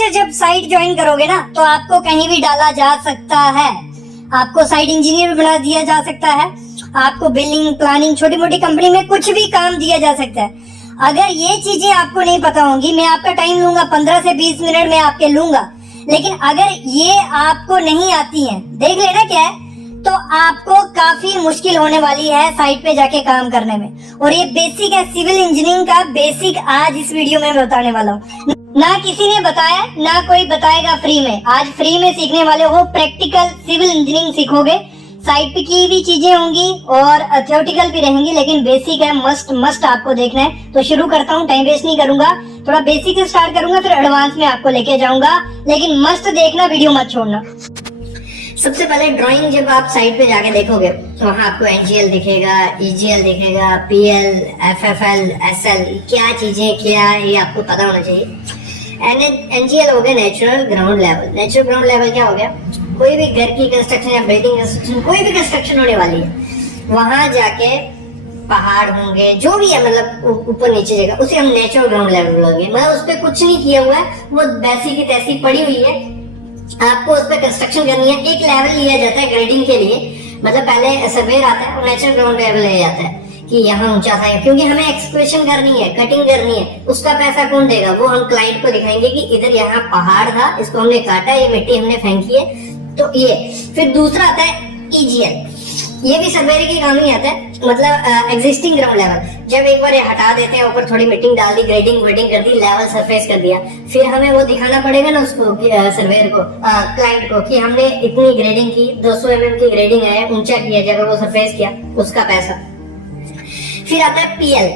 से जब site join करोगे ना तो आपको कहीं भी डाला जा सकता है। आपको साइट इंजीनियर बना दिया जा सकता है, आपको बिलिंग प्लानिंग छोटी मोटी कंपनी में कुछ भी काम दिया जा सकता है। अगर ये चीजें आपको नहीं पता होंगी, मैं आपका टाइम लूंगा 15 से 20 मिनट में आपके लूंगा, लेकिन अगर ये आपको नहीं आती है, देख लेना क्या है, तो आपको काफी मुश्किल होने वाली है साइट पे जाके काम करने में। और ये बेसिक है सिविल इंजीनियरिंग का, बेसिक आज इस वीडियो में बताने वाला हूँ। ना किसी ने बताया, ना कोई बताएगा फ्री में। आज फ्री में सीखने वाले हो, प्रैक्टिकल सिविल इंजीनियरिंग सीखोगे। साइट पे की भी चीजें होंगी और थ्योरेटिकल भी रहेंगी, लेकिन बेसिक है, मस्ट आपको देखना है। तो शुरू करता हूँ, टाइम वेस्ट नहीं करूंगा, थोड़ा बेसिक से स्टार्ट करूंगा, फिर एडवांस में आपको लेके जाऊंगा, लेकिन मस्ट देखना, वीडियो मत छोड़ना। सबसे पहले ड्राइंग जब आप साइट पे जाके देखोगे तो वहाँ आपको एनजीएल दिखेगा, ईजीएल दिखेगा, पीएल, एफएफएल, एसएल, क्या चीजें क्या ये आपको पता होना चाहिए। एनजीएल हो गया natural ground level. Natural ground level क्या हो गया? कोई भी घर की कंस्ट्रक्शन या बिल्डिंग कंस्ट्रक्शन, कोई भी कंस्ट्रक्शन होने वाली है, वहां जाके पहाड़ होंगे, जो भी है, मतलब ऊपर नीचे जगह, उसे हम नेचुरल ग्राउंड लेवल बोलेंगे। मतलब उस पर कुछ नहीं किया हुआ है, वो वैसी की तैसी पड़ी हुई है, आपको उस पर कंस्ट्रक्शन करनी है। एक लेवल लिया जाता है ग्रेडिंग के लिए, मतलब पहले सर्वेयर आता है और नेचुरल ग्राउंड लेवल लिया जाता है कि यहाँ ऊंचा था, क्योंकि हमें एक्सक्वेशन करनी है, कटिंग करनी है। उसका पैसा कौन देगा? वो हम क्लाइंट को दिखाएंगे कि इधर यहाँ पहाड़ था, इसको हमने काटा, ये मिट्टी हमने फेंकी है, तो ये। फिर दूसरा आता है ईजीएल, ये भी सर्वेयर के काम ही आता है, मतलब एग्जिस्टिंग ग्राउंड लेवल। जब एक बार ये हटा देते हैं, ऊपर थोड़ी मिट्टी डाल दी, ग्रेडिंग वेडिंग कर दी, लेवल सरफेस कर दिया, फिर हमें वो दिखाना पड़ेगा ना उसको, सर्वेयर को, क्लाइंट को, कि हमने इतनी ग्रेडिंग की, 200 mm की ग्रेडिंग है, ऊंचा किया, जब वो सरफेस किया, उसका पैसा। फिर आता है पीएल,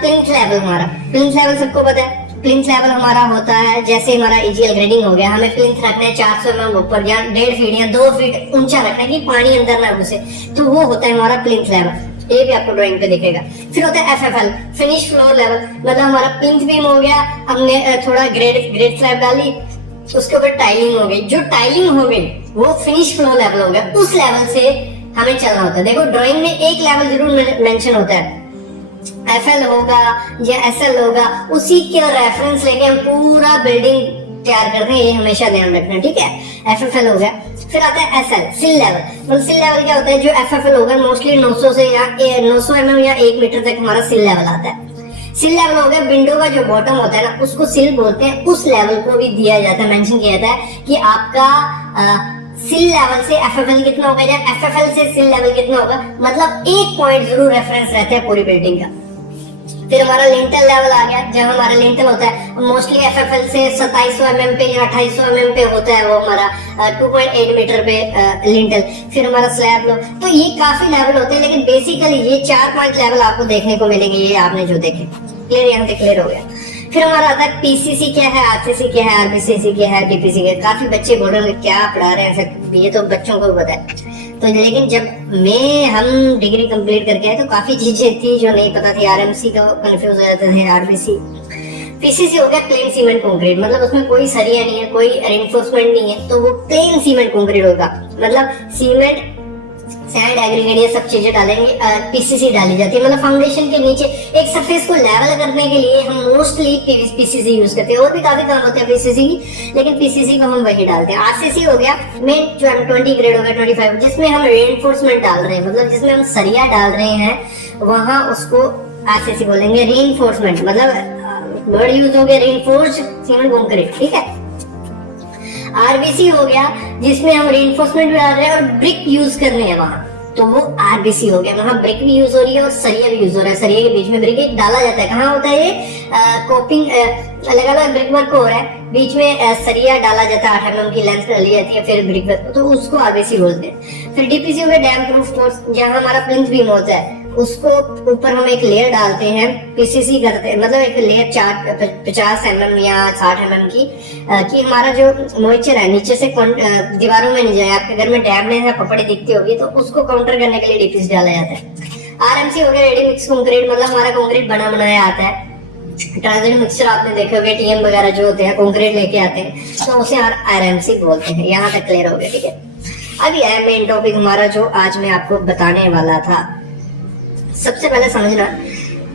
प्लिंथ लेवल। हमारा प्लिंथ लेवल सबको पता है। प्लिंथ लेवल हमारा होता है, जैसे हमारा ईजीएल ग्रेडिंग हो गया, हमें प्लिंथ रखना है 400 mm ऊपर, या 1.5 फीट या 2 फीट ऊंचा रखना है कि पानी अंदर ना घुसे, तो वो होता है हमारा प्लिंथ लेवल। ये भी आपको ड्राइंग पे दिखेगा। फिर होता है एफएफएल, फिनिश फ्लोर लेवल, मतलब हमारा प्लिंथ बीम हो गया, हमने थोड़ा ग्रेड स्लैब डाली, उसके ऊपर टाइलिंग हो गई, जो टाइलिंग हो गई वो फिनिश फ्लोर लेवल हो गया। उस लेवल से हमें चलना होता है। देखो ड्राइंग में एक लेवल जरूर मेंशन होता है, एफएल होगा या एसएल होगा, उसी के रेफरेंस लेके हम पूरा बिल्डिंग तैयार करते हैं, ये हमेशा ध्यान रखना, ठीक है। एफएफएल हो गया। फिर आता है एसएल, सिल लेवल। मतलब सिल लेवल क्या होता है? जो एफएफएल होगा मोस्टली 900 से या 900 mm या 1 मीटर तक हमारा सिल लेवल आता है। सिल लेवल हो गया, विंडो का जो बॉटम होता है ना, उसको सिल बोलते हैं। उस लेवल को भी दिया जाता है, मेंशन किया जाता है कि आपका सिल लेवल से एफएफएल कितना होगा या एफएफएल से सिल लेवल कितना होगा, मतलब एक पॉइंट जरूर रेफरेंस रहता है पूरी बिल्डिंग का। फिर हमारा लिंटल लेवल आ गया, जहां हमारा लिंटल होता है मोस्टली एफएफएल से 2700 mm पे या 2800 mm पे होता है, वो हमारा 2.8 मीटर पे लिंटल। फिर हमारा स्लैब लो, तो ये काफी लेवल होते हैं, लेकिन बेसिकली ये 4-5 लेवल आपको देखने को मिलेंगे, ये आपने जो देखे। क्लियर? यहाँ पे क्लियर हो गया। फिर हमारा आता है पीसीसी क्या है, आरसीसी क्या है, आरबीसीसी क्या है, डीपीसी क्या है। काफी बच्चे बोल रहे हैं क्या पढ़ा रहे हैं सर, ये तो बच्चों को पता है। तो लेकिन जब हम डिग्री कंप्लीट करके आए तो काफी चीजें थी जो नहीं पता थी। आरएमसी का कंफ्यूज हो जाते थे, आरबीसी। पीसीसी हो गया प्लेन सीमेंट कंक्रीट, मतलब उसमें कोई सरिया नहीं है, कोई रेनफोर्समेंट नहीं है, तो वो प्लेन सीमेंट कंक्रीट होगा। मतलब सीमेंट, सैंड, एग्रीगेट, ये सब चीजें डालेंगे, पीसीसी डाली जाती है। मतलब फाउंडेशन के नीचे एक सरफेस को लेवल करने के लिए हम मोस्टली पीसीसी यूज करते हैं। और भी काफी काम होते हैं पीसीसी की, लेकिन पीसीसी को हम वही डालते हैं। आरसीसी हो गया मेन, जो 20 ग्रेड हो गया, 25, जिसमें हम रेनफोर्समेंट डाल रहे हैं, मतलब जिसमें हम सरिया डाल रहे हैं, वहां उसको आरसीसी बोलेंगे। रेनफोर्समेंट मतलब वर्ड यूज हो गया रेनफोर्स्ड सीमेंट कंक्रीट, ठीक है। आरबीसी हो गया जिसमें हम रेनफोर्समेंट भी डाल रहे हैं और ब्रिक यूज कर रहे हैं वहां, तो वो आरबीसी हो गया। वहां ब्रिक भी यूज हो रही है और सरिया भी यूज हो रहा है। सरिया के बीच में ब्रिक डाला जाता है। कहाँ होता है ये? कोपिंग अलग अलग ब्रिक वर्क हो रहा है, बीच में सरिया डाला जाता है, 8 mm की लेंथ डाली जाती है, फिर ब्रिक वर्क, तो उसको आरबीसी बोलते हैं। फिर डीपीसी हो गया डैम प्रूफ कोर्स, जहां हमारा प्लिंथ बीम होता है, उसको ऊपर हम एक लेयर डालते हैं, पीसीसी करते हैं, मतलब एक लेयर 50 mm या 60 mm की, कि हमारा जो मॉइस्चर है नीचे से दीवारों में नहीं जाए। आपके घर में डैम में पपड़ी दिखती होगी, तो उसको काउंटर करने के लिए डीपीसी डाला जाता है। आरएमसी हो गया रेडी मिक्स कंक्रीट, मतलब हमारा कंक्रीट बना बनाया आता है। ट्रांजिट मिक्सचर आपने देखे होंगे, टीएम वगैरह जो होते हैं कंक्रीट लेके आते हैं, तो उसे आरएमसी बोलते हैं। यहाँ तक क्लियर हो गया, ठीक है। अभी है मेन टॉपिक हमारा, जो आज मैं आपको बताने वाला था। सबसे पहले समझना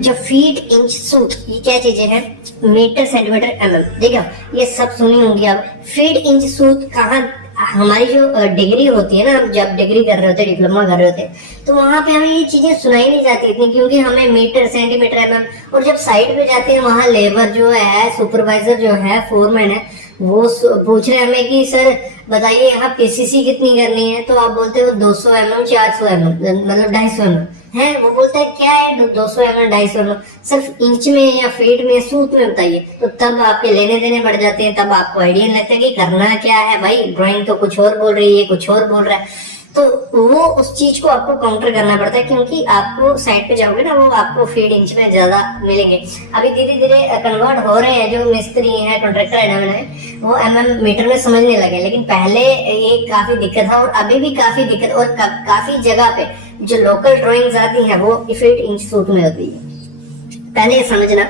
जो फीट इंच सूट, ये क्या चीजें हैं, मीटर सेंटीमीटर mm। देखो ये सब सुनी होंगी आप। फीट इंच सूट कहाँ, हमारी जो डिग्री होती है ना, हम जब डिग्री कर रहे होते हैं, डिप्लोमा कर रहे होते हैं, तो वहां पे हमें ये चीजें सुनाई नहीं जाती इतनी, क्योंकि हमें मीटर सेंटीमीटर mm। और जब साइड पे जाते हैं वहां लेबर जो है, सुपरवाइजर जो है, फोरमैन है, वो पूछ रहे हमें कि सर बताइए यहाँ पीसीसी कितनी करनी है, तो आप बोलते हो 200 mm 400 mm, मतलब 250 mm है। वो बोलता है क्या है 200 mm 250 mm, सिर्फ इंच में या फीट में, सूत में बताइए। तो तब आपके लेने देने बढ़ जाते हैं, तब आपको आइडिया लगता है कि करना क्या है भाई, ड्राइंग तो कुछ और बोल रही है, कुछ और बोल रहा है। तो वो उस चीज को आपको काउंटर करना पड़ता है, क्योंकि आपको साइड पे जाओगे ना, वो आपको फीट इंच में ज्यादा मिलेंगे। अभी धीरे धीरे कन्वर्ट हो रहे हैं, जो मिस्त्री हैं, कॉन्ट्रैक्टर है, वो मीटर में समझने लगे, लेकिन पहले ये काफी दिक्कत था, और अभी भी काफी दिक्कत, और काफी जगह पे जो लोकल ड्राइंग्स आती है वो फीट इंच सूट में होती है। पहले ये समझना,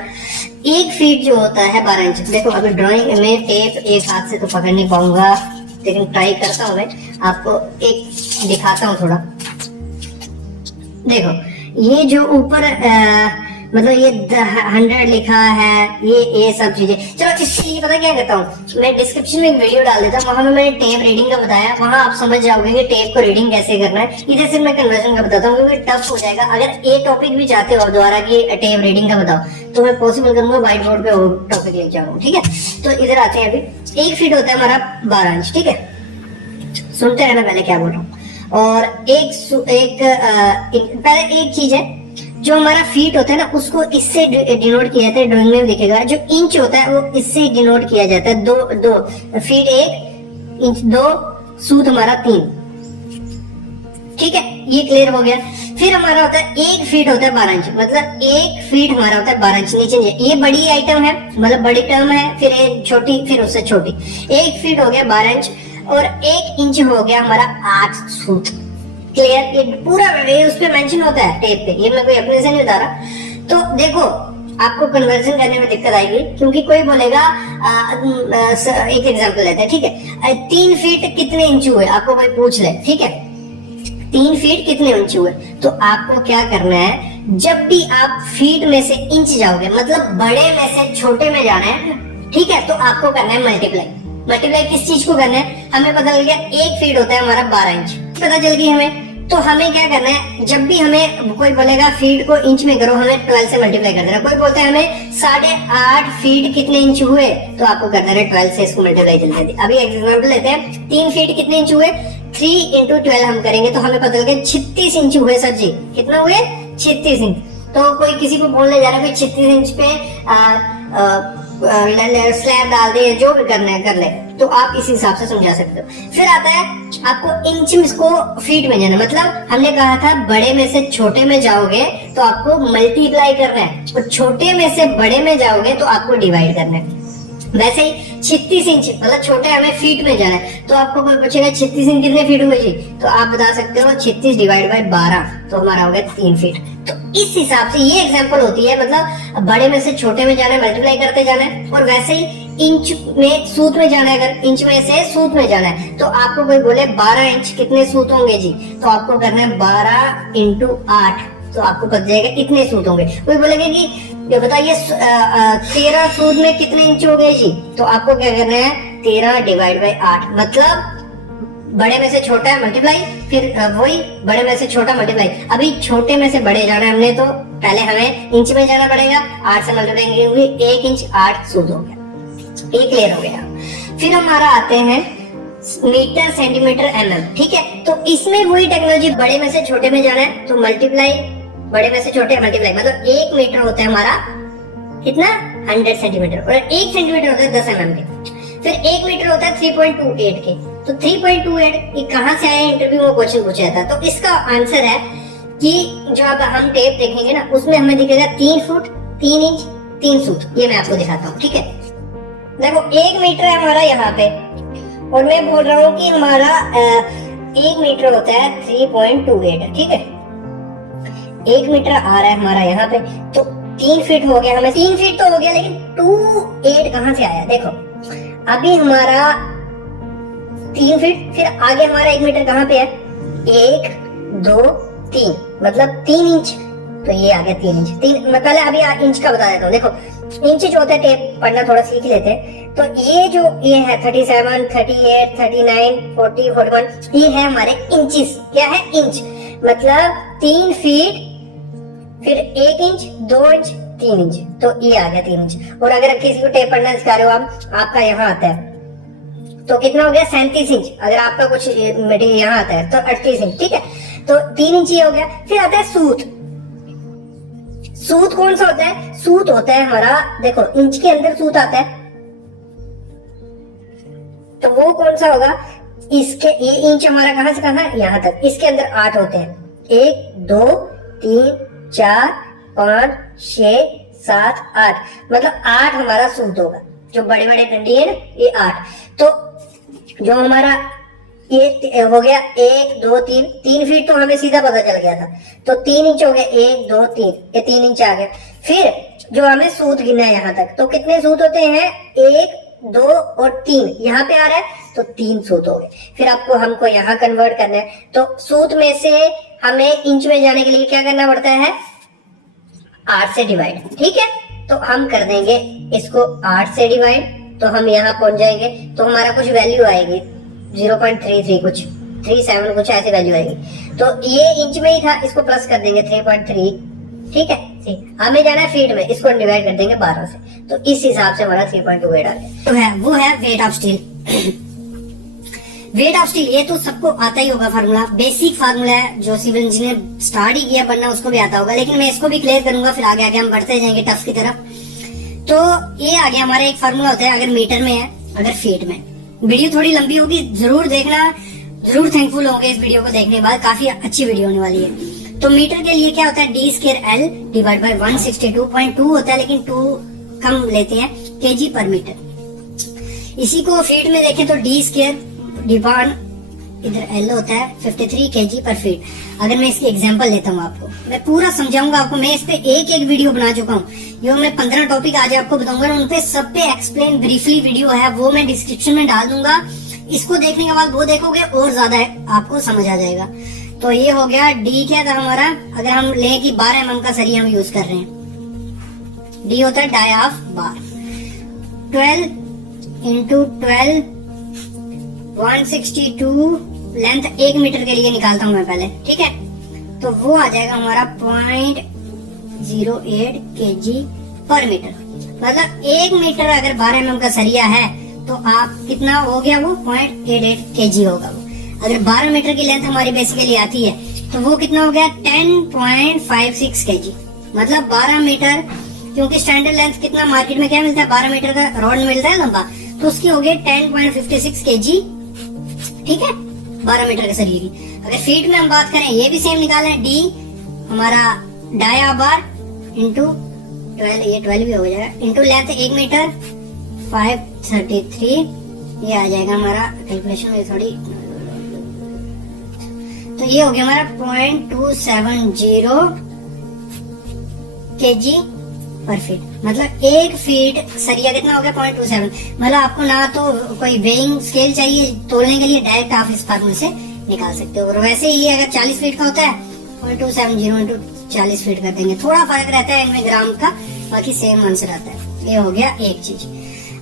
एक फीट जो होता है 12 इंच। देखो अभी ड्राइंग में टेप एक हाथ से तो पकड़ नहीं पाऊंगा, लेकिन ट्राई करता हूँ मैं, आपको एक दिखाता हूँ थोड़ा। देखो ये जो ऊपर मतलब ये 100 लिखा है, ये सब चीजें। चलो इसके लिए पता क्या करता हूँ, मैं डिस्क्रिप्शन में एक वीडियो डाल देता हूँ, वहां में मैंने टेप रीडिंग का बताया, वहां आप समझ जाओगे कि टेप को रीडिंग कैसे करना है। इधर सिर्फ मैं कन्वर्जन का बताता हूँ, क्योंकि टफ हो जाएगा। अगर ये टॉपिक भी चाहते हो दोबारा की टेप रीडिंग का बताओ, तो मैं पॉसिबल करूंगा व्हाइट बोर्ड पे वो टॉपिक ले जाऊंगा, ठीक है। तो इधर आते हैं, अभी एक फीट होता है हमारा 12 इंच, ठीक है। सुनते रहना पहले क्या बोल रहा हूँ। और पहले एक चीज है, जो हमारा फीट होता है ना, उसको इससे डिनोट किया जाता है, ड्राइंग में दिखेगा। जो इंच होता है वो इससे डिनोट किया जाता है, दो फीट 1 इंच 2, सूत हमारा 3, ठीक है। ये क्लियर हो गया। फिर हमारा होता है 1 फीट होता है 12 इंच, मतलब 1 फीट हमारा होता है 12 इंच। नीचे ये बड़ी आइटम है, मतलब बड़ी टर्म है, फिर एक छोटी, फिर उससे छोटी। 1 फीट हो गया 12 इंच, और 1 इंच हो गया हमारा 8 सूत। क्लियर, ये पूरा उस पे मेंशन होता है टेप पे, ये मैं कोई अपने से नहीं बता रहा। तो देखो आपको कन्वर्जन करने में दिक्कत आएगी, क्योंकि कोई बोलेगा एक एग्जांपल लेते हैं, ठीक है। 3 फीट कितने इंच हुए, आपको कोई पूछ ले, ठीक है, 3 फीट कितने इंच हुए, तो आपको क्या करना है, जब भी आप फीट में से इंच जाओगे, मतलब बड़े में से छोटे में जाना है, ठीक है, तो आपको करना है मल्टीप्लाई किस चीज को करना है, हमें पता चल गया 1 फीट होता है हमारा 12 इंच, पता चल गई हमें। तो हमें क्या करना है, जब भी हमें कोई बोलेगा फीट को इंच में करो, हमें 12 से मल्टीप्लाई कर देना। कोई बोलता है हमें 8.5 फीट कितने इंच हुए, तो आपको कर देना 12 से इसको मल्टीप्लाई जल्दी। अभी एग्जांपल लेते हैं, 3 फीट कितने इंच हुए, 3 × 12 हम करेंगे, तो हमें पता चल गया 36 इंच हुए। सर जी कितना हुए, 36 इंच। तो कोई किसी को बोलने जा रहा है 36 इंच पे स्लैब डाल दे, जो भी करना है कर ले, तो आप इस हिसाब से समझा सकते हो। फिर आता है आपको इंच में इसको फीट में जाना, मतलब हमने कहा था बड़े में से छोटे में जाओगे तो आपको मल्टीप्लाई करना है, और छोटे में से बड़े में जाओगे तो आपको डिवाइड करना है। वैसे ही 36 इंच मतलब छोटे हमें फीट में जाना है, तो आपको कोई पूछेगा 36 इंच कितने फीट हुए जी, तो आप बता सकते हो 36 डिवाइड बाय 12, तो हमारा हो गया 3 फीट। तो इस हिसाब से ये एग्जांपल होती है, मतलब बड़े में से छोटे में जाना है, मल्टीप्लाई करते जाना है। और वैसे ही इंच में सूत में जाना है, अगर इंच में से सूत में जाना है, तो आपको कोई बोले 12 इंच कितने सूत होंगे जी, तो आपको करना है 12 × 8, तो आपको पता जाएगा इतने सूत होंगे। कोई बोलेगा कि ये बताइए 13 सूत में कितने इंच हो गए जी, तो आपको क्या करना है 13 डिवाइड बाय 8, मतलब बड़े में से छोटा है मल्टीप्लाई, फिर वही बड़े में से छोटा मल्टीप्लाई। अभी छोटे में से बड़े जाना है हमने, तो पहले हमें इंच में जाना पड़ेगा, 8 से मल्टीप्लाई होगी, 1 इंच 8 सूत हो गया। ये क्लियर हो गया। फिर हमारा आते हैं मीटर सेंटीमीटर mm, ठीक है। तो इसमें वही टेक्नोलॉजी, बड़े में से छोटे में जाना है तो मल्टीप्लाई, बड़े में से छोटे मल्टीप्लाई, मतलब 1 मीटर होता है हमारा कितना 100 सेंटीमीटर, और 1 सेंटीमीटर होता है 10 mm के। फिर 1 मीटर होता है 3.28 के, तो 3.28 ये कहाँ से आया, इंटरव्यू में क्वेश्चन पूछा था। तो इसका आंसर है कि जो अब हम टेप देखेंगे ना, उसमें हमें दिखेगा 3 फुट 3 इंच 3 सूत। ये मैं आपको दिखाता हूँ, ठीक है। देखो 1 मीटर है हमारा यहाँ पे, और मैं बोल रहा हूँ कि हमारा 1 मीटर होता है 3.28, ठीक है। 1 मीटर आ रहा है हमारा यहाँ पे, तो 3 फीट हो गया, हमें 3 फीट तो हो गया, लेकिन 28 कहाँ से आया। देखो अभी हमारा 3 फीट, फिर आगे हमारा 1 मीटर कहाँ पे है, 1 2 3, मतलब 3 इंच, तो ये आ गया 3 इंच। मैं पहले अभी इंच का बता देता हूँ। देखो इंच जो होता है, टेप पढ़ना थोड़ा सीख लेते हैं। तो ये जो ये है 37, 38, 39, 40, 41, ये है हमारे इंचेस। क्या है? इंच। मतलब 3 फीट, फिर 1 इंच, 2 इंच, 3 इंच। तो ये आ गया 3 इंच। और अगर किसी को टेप पढ़ना सिखा रहे हो आप, आपका यहाँ आता है तो कितना हो गया? 37 इंच। अगर आपका कुछ मटेरियल यहाँ आता है तो 38 इंच। ठीक है, तो 3 इंच ये हो गया। फिर आता है सूत। सूत कौन सा होता है? सूत होता है हमारा, देखो इंच के अंदर सूत आता है, तो वो कौन सा होगा? इसके ये इंच हमारा कहां से कहां? यहाँ तक। इसके अंदर 8 होते हैं। 1, 2, 3, 4, 5, 6, 7, 8। मतलब 8 हमारा सूत होगा। जो बड़े बड़े डंडी है ना, ये 8। तो जो हमारा ये हो गया 1, 2, 3 फीट तो हमें सीधा पता चल गया था। तो 3 इंच हो गया। 1, 2, 3, ये 3 इंच आ गया। फिर जो हमें सूत गिनना है यहाँ तक, तो कितने सूत होते हैं? 1, 2 और 3। यहाँ पे आ रहा है तो 3 सूत हो गए। फिर आपको हमको यहाँ कन्वर्ट करना है। तो सूत में से हमें इंच में जाने के लिए क्या करना पड़ता है? 8 से डिवाइड। ठीक है, तो हम कर देंगे इसको 8 से डिवाइड। तो हम यहाँ पहुंच जाएंगे तो हमारा कुछ वैल्यू आएगी 0.33, कुछ 37 कुछ ऐसी वैल्यू आएगी। तो ये इंच में ही था, इसको प्लस कर देंगे 3.3। ठीक है, हमें जाना है फीट में, इसको डिवाइड कर देंगे 12 से। तो इस हिसाब से हमारा 3.28 आ गया। तो है वो है weight of steel. Weight of steel ये तो सबको आता ही होगा फार्मूला, बेसिक फार्मूला है, जो सिविल इंजीनियर स्टार्ट ही किया बनना उसको भी आता होगा। लेकिन मैं इसको भी क्लियर करूंगा, फिर आगे आगे हम बढ़ते जाएंगे टफ की तरफ। तो ये आगे हमारा एक फार्मूला होता है, अगर मीटर में है, अगर फीट में। वीडियो थोड़ी लंबी होगी, जरूर देखना, जरूर थैंकफुल होंगे इस वीडियो को देखने के बाद। काफी अच्छी वीडियो होने वाली है। तो मीटर के लिए क्या होता है? d²L डिवाइड बाय 162.2 होता है, लेकिन 2 कम लेते हैं, kg पर मीटर। इसी को फीट में देखें तो d² डिवाइड, इधर L होता है 53 kg पर फीट। अगर मैं इसकी एग्जांपल लेता हूँ, आपको मैं पूरा समझाऊंगा। आपको मैं इस पे एक वीडियो बना चुका हूँ। जो मैं 15 टॉपिक आज आपको बताऊंगा, उन पे सब पे एक्सप्लेन ब्रीफली वीडियो है, वो मैं डिस्क्रिप्शन में डाल दूंगा। इसको देखने के बाद वो देखोगे और ज्यादा आपको समझ आ जाएगा। तो ये हो गया डी। क्या था हमारा? अगर हम लें कि 12 mm का सरिया हम यूज कर रहे हैं, डी होता है dia of bar. 12 × 12 162 length 1 metre के लिए निकालता हूं मैं पहले। ठीक है, तो वो आ जाएगा हमारा 0.08 kg पर मीटर। मतलब 1 मीटर अगर 12 mm का सरिया है तो आप कितना हो गया? वो 0.88 kg होगा वो। अगर 12 मीटर की लेंथ हमारी बेसिकली आती है तो वो कितना हो गया? 10.56 kg। मतलब 12 मीटर, क्योंकि स्टैंडर्ड लेंथ कितना मार्केट में क्या मिलता है? 12 मीटर का रॉड मिलता है लंबा, तो उसकी हो गई 10.56 kg। ठीक है, 12 मीटर के सरिये की। अगर फीट में हम बात करें, ये भी सेम निकालें, डी हमारा डाया बार इंटू 12, ये 12 भी हो जाएगा, इंटू लेंथ 1 मीटर 533, ये आ जाएगा हमारा कैलकुलेशन में थोड़ी। तो ये हो गया हमारा 0.270 kg पर फीट। मतलब 1 फीट सरिया कितना हो गया? 0.27। मतलब आपको ना तो कोई वेइंग स्केल चाहिए तोलने के लिए, डायरेक्ट आप इस फार्मूले से निकाल सकते हो। और वैसे ही अगर 40 फीट का होता है 0.270 इंटू 40 फीट कर देंगे। थोड़ा फर्क रहता है इनमें ग्राम का, बाकी सेम आंसर आता है। ये हो गया एक चीज।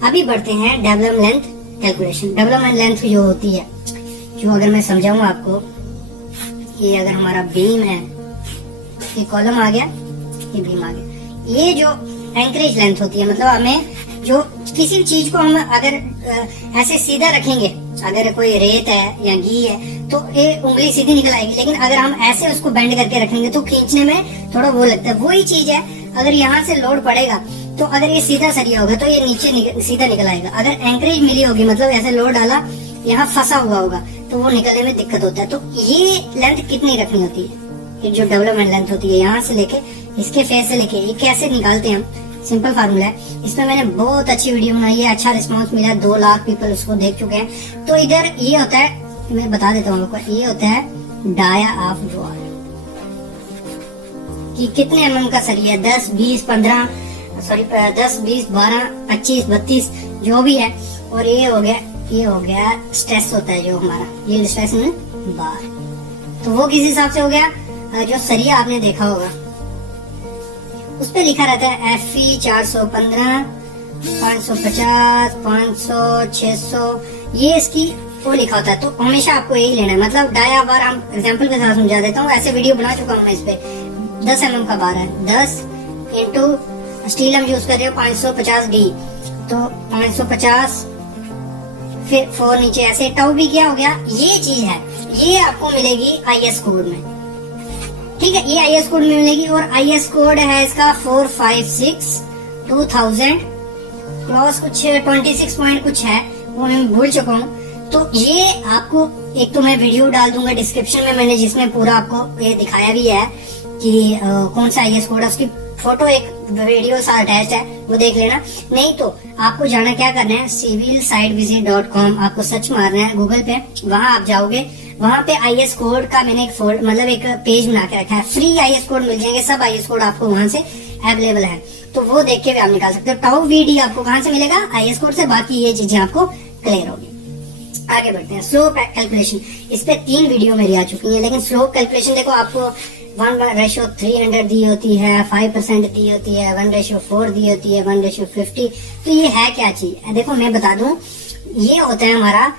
अभी बढ़ते हैं development length calculation. Development length जो होती है, जो अगर मैं समझाऊं आपको, ये अगर हमारा बीम है, ये कॉलम आ गया, ये बीम आ गया। ये जो एंकरेज लेंथ होती है, मतलब हमें जो किसी भी चीज को हम अगर ऐसे सीधा रखेंगे, अगर कोई रेत है या घी है तो ये उंगली सीधी निकल आएगी। लेकिन अगर हम ऐसे उसको बेंड करके रखेंगे तो खींचने में थोड़ा वो लगता है। वही चीज है, अगर यहाँ से लोड पड़ेगा तो अगर ये सीधा सरिया होगा तो ये नीचे सीधा निकल आएगा। अगर एंकरेज मिली होगी, मतलब ऐसे लोड डाला, यहाँ फंसा हुआ होगा, तो वो निकलने में दिक्कत होता है। तो ये लेंथ कितनी रखनी होती है? ये जो डेवलपमेंट लेंथ होती है, यहाँ से लेके इसके फेस से लेके ये कैसे निकालते हैं हम, सिंपल फार्मूला है। इसमें मैंने बहुत अच्छी वीडियो बनाई है, अच्छा रिस्पांस मिला, 2 लाख पीपल उसको देख चुके हैं। तो इधर ये होता है, मैं बता देता हूँ आपको, ये होता है डाया ऑफ ड्रॉर, कि कितने mm का सरिया, 10, 20, 15, सॉरी 10, 20, 12, 25, 32 जो भी है। और ये हो गया स्ट्रेस होता है जो हमारा, ये स्ट्रेस में बार। तो वो किस हिसाब से हो गया? जो सरिया आपने देखा होगा, उस पे लिखा रहता है FE 415, 550, 500, 600, ये इसकी वो लिखा होता है। तो हमेशा आपको यही लेना है। मतलब डाया बार, हम एग्जांपल के साथ समझा देता हूँ, ऐसे वीडियो बना चुका हूँ मैं इस पे। 10 mm का बार है, 10 इंटू स्टील हम यूज कर रहे हो 550D, तो 550 फिर 4 नीचे, ऐसे टाउ भी क्या हो गया, ये चीज है, ये आपको मिलेगी IS कोड में। ठीक है, ये IS कोड में मिलेगी। और IS कोड है इसका 456 2000 क्लॉज कुछ 26 पॉइंट कुछ है, वो मैं भूल चुका हूँ। तो ये आपको, एक तो मैं वीडियो डाल दूंगा डिस्क्रिप्शन में मैंने, जिसमें पूरा आपको ये दिखाया भी है कि कौन सा IS कोड है, उसकी फोटो एक वीडियो साथ अटैच है, वो देख लेना। नहीं तो आपको जाना क्या करना है, civilsitevisit.com, आपको सर्च मारना है गूगल पे, वहां आप जाओगे, वहां पे IS कोड का मैंने एक पेज बना के रखा है। फ्री IS कोड मिल जाएंगे, सब IS कोड आपको वहां से अवेलेबल है, तो वो देख के भी आप निकाल सकते हो। टाउ VD आपको कहाँ से मिलेगा, IS कोड से। बाकी ये चीजें आपको क्लियर होगी। आगे बढ़ते हैं, स्लोप कैलकुलेशन। इस पे 3 वीडियो मेरी आ चुकी है, लेकिन स्लोप कैलकुलेशन देखो, आपको 1/300 दी होती है, 5% दी होती है, 1/4 दी होती है, 1/50। तो ये है क्या चीज, देखो मैं बता दूं, ये होता है हमारा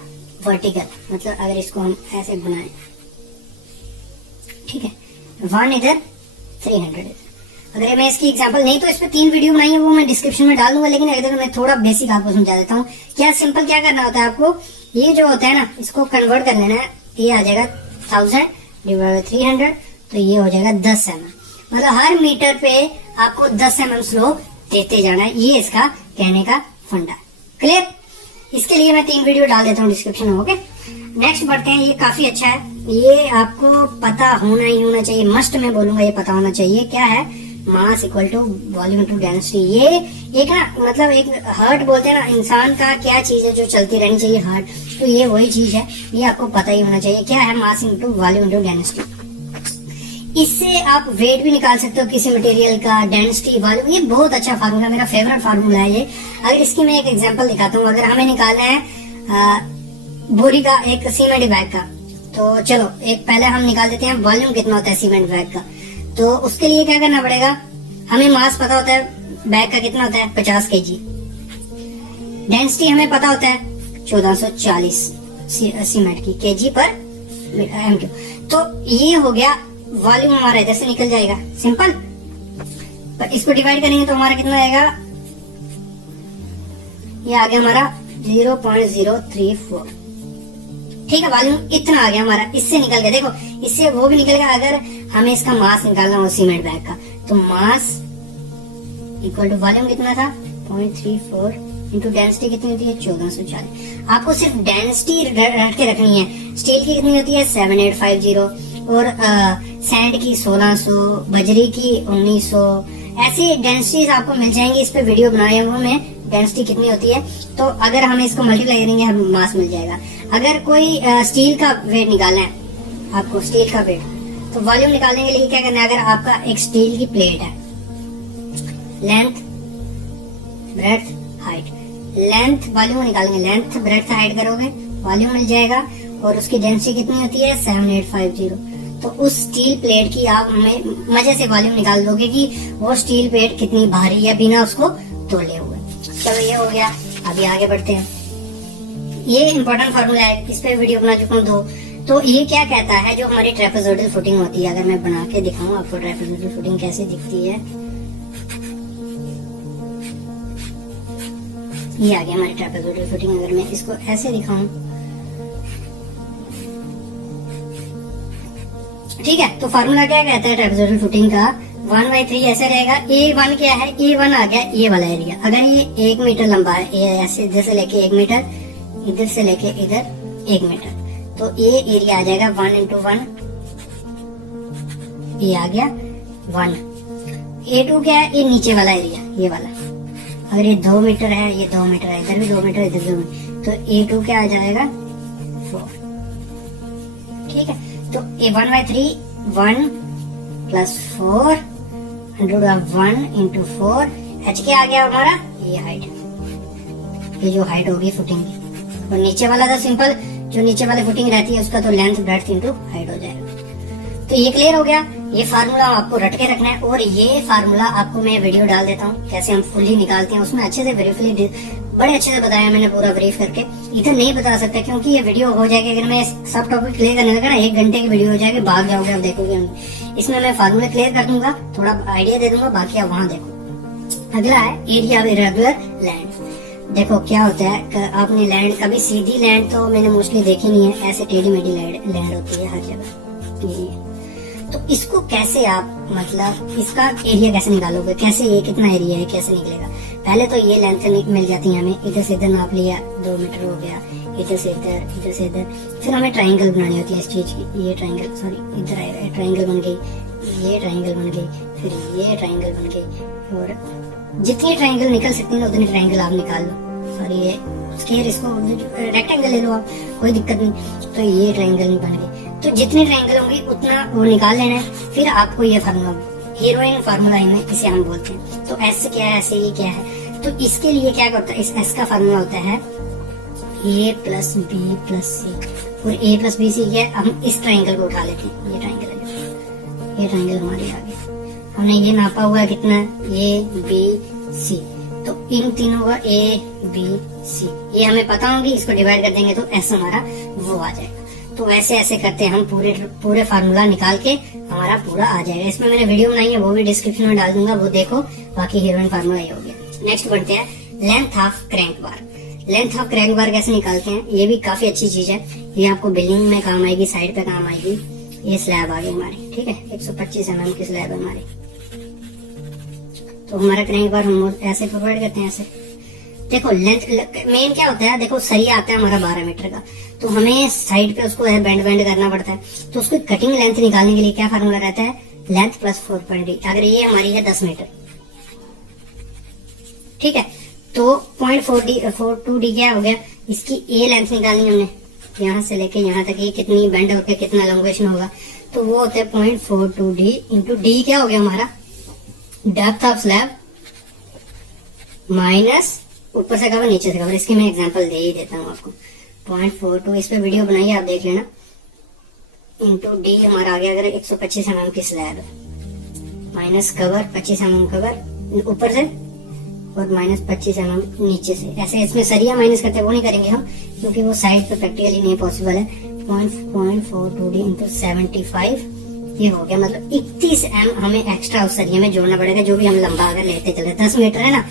वर्टिकल। मतलब अगर इसको हम ऐसे बनाएं, ठीक है, 1 इधर, 300 इधर। अगर मैं इसकी एग्जांपल, नहीं तो इस पे 3 वीडियो बनाई है, वो मैं डिस्क्रिप्शन में डाल दूंगा। लेकिन अगर मैं थोड़ा बेसिक आपको समझा देता हूँ। क्या सिंपल क्या करना होता है आपको, ये जो होता है ना, इसको कन्वर्ट कर लेना है। ये आ जाएगा 1000 डिवाइड 300, तो ये हो जाएगा 10 mm। मतलब हर मीटर पे आपको 10 mm स्लोप देते जाना है। ये इसका कहने का फंडा। क्लियर? इसके लिए मैं 3 वीडियो डाल देता हूँ डिस्क्रिप्शन में। ओके, नेक्स्ट बढ़ते हैं। ये काफी अच्छा है, ये आपको पता होना ही होना चाहिए, मस्ट मैं बोलूंगा ये पता होना चाहिए। क्या है, mass equal to volume to density. ये एक ना, मतलब एक हार्ट बोलते हैं ना, इंसान का क्या चीज है जो चलती रहनी चाहिए, हार्ट। तो ये वही चीज है, ये आपको पता ही होना चाहिए। क्या है, mass into volume into density. इससे आप वेट भी निकाल सकते हो किसी मटेरियल का, डेंसिटी, वॉल्यूम। ये बहुत अच्छा फार्मूला, मेरा फेवरेट फार्मूला है ये। अगर इसकी मैं एक एग्जांपल दिखाता हूँ, अगर हमें निकालना है बोरी का, एक सीमेंट बैग का, तो चलो एक पहले हम निकाल देते हैं वॉल्यूम कितना होता है सीमेंट बैग का। तो उसके लिए क्या करना पड़ेगा, हमें मास पता होता है बैग का कितना होता है, 50 kg। डेंसिटी हमें पता होता है 1440 सीमेंट की kg पर MQ। तो ये हो गया वॉल्यूम, हमारा इधर से निकल जाएगा, सिंपल। पर इसको डिवाइड करेंगे तो हमारा कितना आएगा, ये आ गया हमारा 0.034। ठीक है, वॉल्यूम इतना आ गया हमारा, इससे निकल गया। देखो इससे वो भी निकल गया। अगर हमें इसका मास निकालना हो सीमेंट बैग का, तो मास इक्वल टू वॉल्यूम कितना था 0.34 इंटू डेंसिटी कितनी होती है 1440। आपको सिर्फ डेंसिटी रट के रखनी है। स्टील की कितनी होती है 7850, और सैंड की 1600, बजरी की 1900। ऐसी डेंसिटीज आपको मिल जाएंगी। इस पे वीडियो बनाया हुआ मैं, डेंसिटी कितनी होती है। तो अगर हमें इसको मल्टीप्लाई करेंगे, हमें मास मिल जाएगा। अगर कोई स्टील का वेट निकालना है आपको, स्टील का वेट, तो वॉल्यूम निकालने के लिए क्या करना है, अगर आपका एक स्टील की प्लेट है, length breadth height, length volume निकालेंगे, लेंथ ब्रेड्थ हाइट करोगे, वॉल्यूम मिल जाएगा। और उसकी डेंसिटी कितनी होती है 7850। तो उस स्टील प्लेट की आप मजे से वॉल्यूम निकाल दोगे कि वो स्टील प्लेट कितनी भारी है बिना उसको तोले हुए। चलो ये हो गया, अभी आगे बढ़ते हैं। ये इंपॉर्टेंट फार्मूला है, इस पे वीडियो बना चुका हूँ 2। तो ये क्या कहता है, जो हमारी ट्रेपेजोइडल फुटिंग होती है, अगर मैं बना के दिखाऊं आपको ट्रेपेजोइडल फुटिंग कैसे दिखती है, ये आ गया हमारी ट्रेपेजोइडल फुटिंग। अगर मैं इसको ऐसे दिखाऊं, ठीक है, तो फार्मूला क्या कहता है ट्रेपेजोइडल फुटिंग का, 1/3 ऐसे रहेगा। A1 क्या है, A1 आ गया ये वाला एरिया। अगर ये 1 मीटर लंबा है, ये ऐसे इधर से लेके 1 मीटर, इधर से लेके इधर 1 मीटर, तो ये एरिया आ जाएगा 1 into 1, ये आ गया 1। A2 क्या है, ये नीचे वाला एरिया, ये वाला। अगर ये 2 मीटर है, ये 2 मीटर है, इधर भी 2 मीटर, इधर 2 मीटर, तो A2 क्या आ जाएगा 4। ठीक है, तो ये 1/3, 1 + 4 √1 into 4, h क्या आ गया हमारा, ये हाइट, ये जो हाइट होगी फुटिंग की। और नीचे वाला था सिंपल, जो नीचे वाले फुटिंग रहती है उसका तो लेंथ ब्रेड्थ इंटू हाइट हो जाएगा। तो ये क्लियर हो गया। ये फार्मूला आपको रट के रखना है, और ये फार्मूला आपको मैं वीडियो डाल देता हूँ कैसे हम फुली निकालते हैं, उसमें अच्छे से ब्रीफली बड़े अच्छे से बताया मैंने पूरा ब्रीफ करके। इधर नहीं बता सकता क्योंकि ये वीडियो हो जाएगी, अगर मैं सब टॉपिक क्लियर करने लगा ना 1 घंटे की वीडियो हो जाएगी, भाग जाओगे आप देखोगे। इसमें मैं फार्मूला क्लियर कर दूंगा, थोड़ा आइडिया दे दूंगा, बाकी आप वहाँ देखो। अगला है एरिया ऑफ इरेगुलर लैंड। देखो क्या होता है, आपने लैंड कभी सीधी लैंड तो मैंने मोस्टली देखी नहीं है, ऐसे टेढ़ी मेढ़ी लैंड होती है हर जगह। तो इसको कैसे आप मतलब इसका एरिया कैसे निकालोगे, कैसे ये कितना एरिया है कैसे निकलेगा। पहले तो ये लेंथ मिल जाती है हमें, इधर से इधर नाप लिया 2 मीटर हो गया, इधर से इधर, इधर से इधर। फिर हमें ट्राइंगल बनानी होती है इस चीज की, ये ट्राइंगल सॉरी इधर आएगा, ट्राइंगल बन गई, ये ट्राइंगल बन गई, फिर ये ट्राइंगल बन गई, और जितनी ट्राइंगल निकल सकती है उतनी ट्राइंगल आप निकाल लो। सॉरी ये स्क्वायर, इसको रेक्टेंगल ले लो आप, कोई दिक्कत नहीं। तो ये ट्राइंगल बन गई, तो जितनी ट्राइंगल होंगी उतना वो निकाल लेना है। फिर आपको ये फार्मूला, हीरोइन फार्मूला इसे हम बोलते हैं। तो एस क्या है, ऐसे ये क्या है, तो इसके लिए क्या करता है, इस एस का फार्मूला होता है ए प्लस बी प्लस सी, और ए प्लस बी सी क्या है, हम इस ट्राइंगल को उठा लेते हैं, ये ट्राइंगल है, ये ट्राइंगल हमारे आगे हमने ये नापा हुआ है कितना, ए बी सी। तो इन तीनों का ए बी सी ये हमें पता होंगी, इसको डिवाइड कर देंगे तो एस हमारा वो आ जाएगा। तो ऐसे ऐसे करते हैं हम पूरे फार्मूला निकाल के हमारा पूरा आ जाएगा। इसमें मैंने वीडियो बनाई है, वो भी डिस्क्रिप्शन में डाल दूंगा, वो देखो। बाकी हीरोइन फार्मूला ये हो गया। नेक्स्ट बढ़ते हैं length of crank bar. Length of crank bar कैसे निकालते हैं, ये भी काफी अच्छी चीज है, ये आपको बिल्डिंग में काम आएगी, साइड पे काम आएगी। ये स्लैब आ गई हमारी, ठीक है, 125 mm की स्लैब है हमारी। तो हमारा क्रैंक बार हम ऐसे प्रोवाइड करते हैं, ऐसे देखो। लेंथ मेन क्या होता है, देखो सरिया आता है हमारा 12 मीटर का, तो हमें साइड पे उसको बेंड करना पड़ता है। तो उसको कटिंग लेंथ निकालने के लिए क्या फार्मूला रहता है, लेंथ प्लस 4.d। अगर ये हमारी है 10 मीटर, ठीक है, तो 0.42d क्या हो गया, इसकी ए लेंथ निकालनी हमने, यहाँ से लेके यहाँ तक ये कितनी बेंड होकर कितना लॉन्गेशन होगा, तो वो होता है 0.42d इंटू डी क्या हो गया हमारा, डेप्थ ऑफ स्लैब माइनस ऊपर से कवर नीचे से कवर। इसकी मैं एग्जांपल दे ही देता हूँ आपको। 0.42 इस पे वीडियो बनाइए आप देख लेना, इंटू डी हमारा आ गया अगर 125 mm की स्लैब है, माइनस कवर 25 mm कवर ऊपर से और माइनस 25 mm नीचे से। ऐसे इसमें सरिया माइनस करते हैं, वो नहीं करेंगे हम क्योंकि वो साइड पे प्रैक्टिकली नहीं पॉसिबल है। 0.42d इंटू 75 ये हो गया, मतलब 31 m हमें एक्स्ट्रा उस सरिया में जोड़ना पड़ेगा, जो भी हम लंबा अगर लेते चले। 10 मीटर है ना,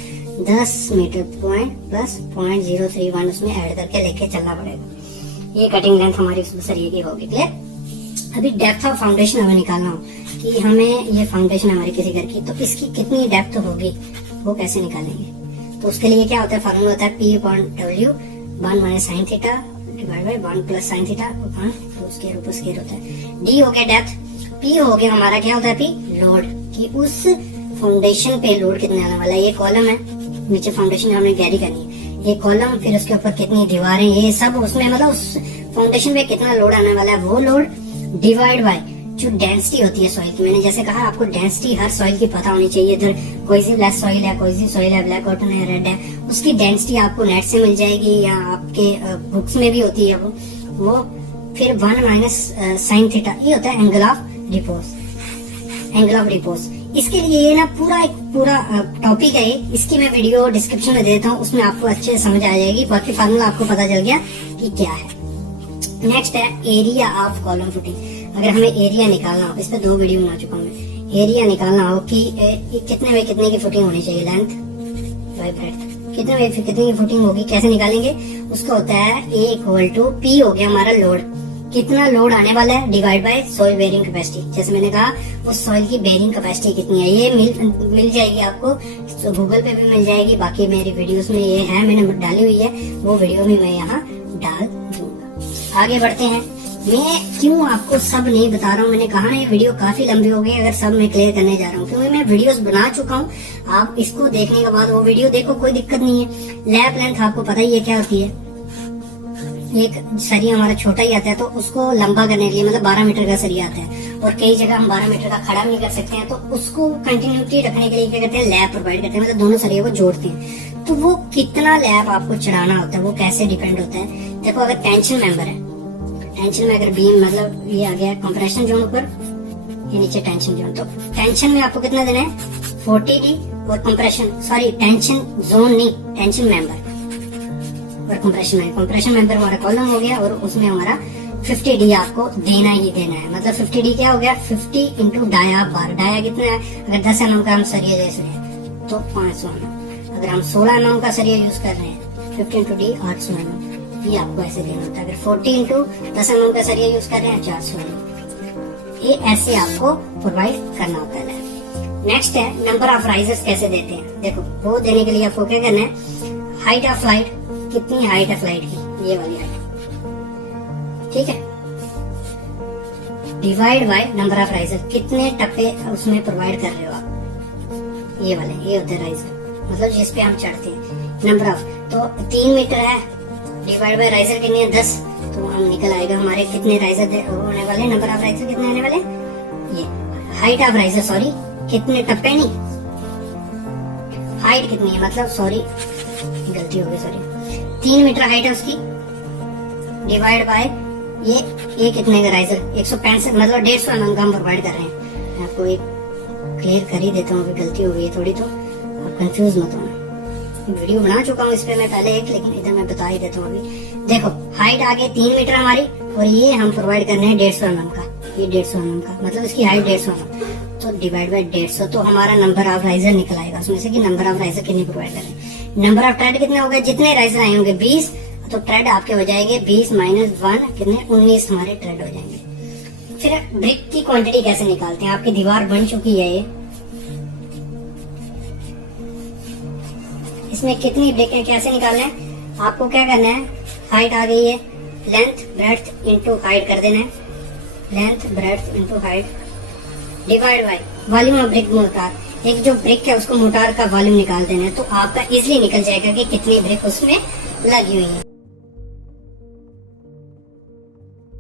10 मीटर पॉइंट प्लस 0.031 उसमें ऐड करके लेके चलना पड़ेगा। ये कटिंग लेंथ हमारी उस सरिये की होगी। क्लियर। अभी डेप्थ ऑफ फाउंडेशन हमें निकालना हो कि हमें ये फाउंडेशन हमारी किसी घर की, तो इसकी कितनी डेप्थ होगी वो कैसे निकालेंगे। तो उसके लिए क्या होता है, फार्मूला होता है P/W 1 minus sine theta divide by 1 plus sine theta upon 2 square ऊपर स्क्वायर होता है। डी हो गया डेप्थ, P हो गया हमारा क्या होता है P लोड, कि उस फाउंडेशन पे लोड कितना आने वाला है। ये कॉलम है, नीचे फाउंडेशन हमने कैरी करनी है, ये कॉलम, फिर उसके ऊपर कितनी दीवारें, ये सब उसमें मतलब उस फाउंडेशन पे कितना लोड आने वाला है, वो लोड डिवाइड बाय जो डेंसिटी होती है सॉइल की। मैंने जैसे कहा आपको डेंसिटी हर सॉइल की पता होनी चाहिए। इधर कोई सी ब्लैक सॉइल है, कोई सी सॉइल है ब्लैक कॉटन है, रेड है, उसकी डेंसिटी आपको नेट से मिल जाएगी या आपके बुक्स में भी होती है वो। फिर 1 माइनस साइन थीटा ये होता है angle of repose, angle of repose. इसके लिए ये ना पूरा टॉपिक है, इसकी मैं वीडियो डिस्क्रिप्शन में दे देता हूँ, उसमें आपको अच्छे से समझ आ जाएगी। बाकी फार्मूला आपको पता चल गया कि क्या है। नेक्स्ट है एरिया ऑफ कॉलम फुटिंग। अगर हमें एरिया निकालना हो, इस पे 2 वीडियो बना चुका हूँ मैं। एरिया निकालना हो कि कितने बाई कितने की फुटिंग होनी चाहिए, लेंथ बाई ब्रेड्थ, कितने बाई कितने की फुटिंग होगी, कैसे निकालेंगे। उसका होता है A इक्वल टू P हो गया हमारा लोड, कितना लोड आने वाला है divide by soil bearing capacity. जैसे मैंने कहा उस सॉइल की बेरिंग कैपेसिटी कितनी है, ये मिल जाएगी आपको, तो गूगल पे भी मिल जाएगी। बाकी मेरी वीडियोस में ये है, मैंने डाली हुई है, वो वीडियो भी मैं यहाँ डाल दूंगा। आगे बढ़ते हैं। मैं क्यों आपको सब नहीं बता रहा हूँ, मैंने कहा ना ये वीडियो काफी लंबी हो गई अगर सब मैं क्लियर करने जा रहा हूँ, क्योंकि मैं वीडियोस बना चुका हूँ। आप इसको देखने के बाद वो वीडियो देखो, कोई दिक्कत नहीं है। लैप लेंथ आपको पता ही है क्या होती है, एक सरिया हमारा छोटा ही आता है, तो उसको लंबा करने के लिए मतलब 12 मीटर का सरिया आता है, और कई जगह हम 12 मीटर का खड़ा नहीं कर सकते हैं, तो उसको कंटिन्यूटी रखने के लिए क्या करते हैं, लैप प्रोवाइड करते हैं, मतलब दोनों सरिया को जोड़ते हैं। तो वो कितना लैप आपको चढ़ाना होता है वो कैसे डिपेंड होता है। देखो अगर टेंशन मेंबर है, टेंशन में अगर बीम मतलब ये आ गया कंप्रेशन जोन ऊपर, ये नीचे टेंशन जोन। तो टेंशन में आपको कितना देना है 40D और कंप्रेशन टेंशन जोन नहीं, टेंशन मेंबर और कंप्रेशन मेंबर हमारा कॉलम हो गया और उसमें हमारा 50D आपको देना ही देना है। मतलब 50D क्या हो गया 50 इंटू डाया बार। डाया कितना है, अगर 10 mm का हम सरिया जैसे है तो 500 mm। अगर हम 16 mm का सरिया यूज कर रहे हैं 50 इंटू D 800 mm, ये आपको ऐसे देना होता है। अगर 40 इंटू 10 mm का सरिया यूज कर रहे हैं 400 mm, ये ऐसे आपको प्रोवाइड करना होता है। नेक्स्ट है नंबर ऑफ राइजर्स कैसे देते हैं। देखो वो देने के लिए आपको क्या करना है, हाइट ऑफ फ्लाइट, कितनी हाइट है फ्लाइट की, ये वाली हाइट, ठीक है, divide by number of riser, कितने टप्पे उसमें प्रोवाइड कर रहे हो आप, ये वाले ये होते हैं राइजर, मतलब जिस पे हम चढ़ते हैं। नंबर ऑफ तो 3 मीटर है, डिवाइड बाय राइजर कितने हैं 10, तो हम निकल आएगा हमारे कितने राइजर होने वाले, नंबर ऑफ राइजर कितने आने वाले, ये हाइट ऑफ राइजर, सॉरी कितने टप्पे नहीं, हाइट कितनी है, मतलब सॉरी गलती हो गई, सॉरी 3 मीटर हाइट है उसकी, डिवाइड बाय ये कितने का राइजर 165, मतलब 150 mm का हम प्रोवाइड कर रहे हैं। मैं आपको एक क्लियर कर ही देता हूँ, गलती हो गई है थोड़ी, तो आप कंफ्यूज मत होना। वीडियो बना चुका हूँ इस पे मैं पहले एक, लेकिन इधर मैं बता ही देता हूँ अभी। देखो हाइट आगे 3 मीटर हमारी और ये हम प्रोवाइड करने हैं 150 mm का, ये 150 mm का, मतलब इसकी हाइट 150 mm, तो डिवाइड बाय 150, तो हमारा नंबर ऑफ राइजर निकल आएगा उसमें से कि नंबर ऑफ राइजर कितनी प्रोवाइड कर रहे हैं। नंबर ऑफ ट्रेड कितने हो गए, जितने राइजर आए होंगे 20, तो ट्रेड आपके हो जाएंगे 20 माइनस 1 कितने 19 हमारे ट्रेड हो जाएंगे। फिर ब्रिक की क्वांटिटी कैसे निकालते हैं, आपकी दीवार बन चुकी है ये, इसमें कितनी ब्रिक है कैसे निकालना है, आपको क्या करना है, हाइट आ गई है, लेंथ ब्रेड्थ इंटू हाइट कर देना है, length breadth into height divide by volume of brick motor, एक जो ब्रिक है उसको मोटार का वॉल्यूम निकाल देना है, तो आपका इजीली निकल जाएगा कि कितनी ब्रिक उसमें लगी हुई है।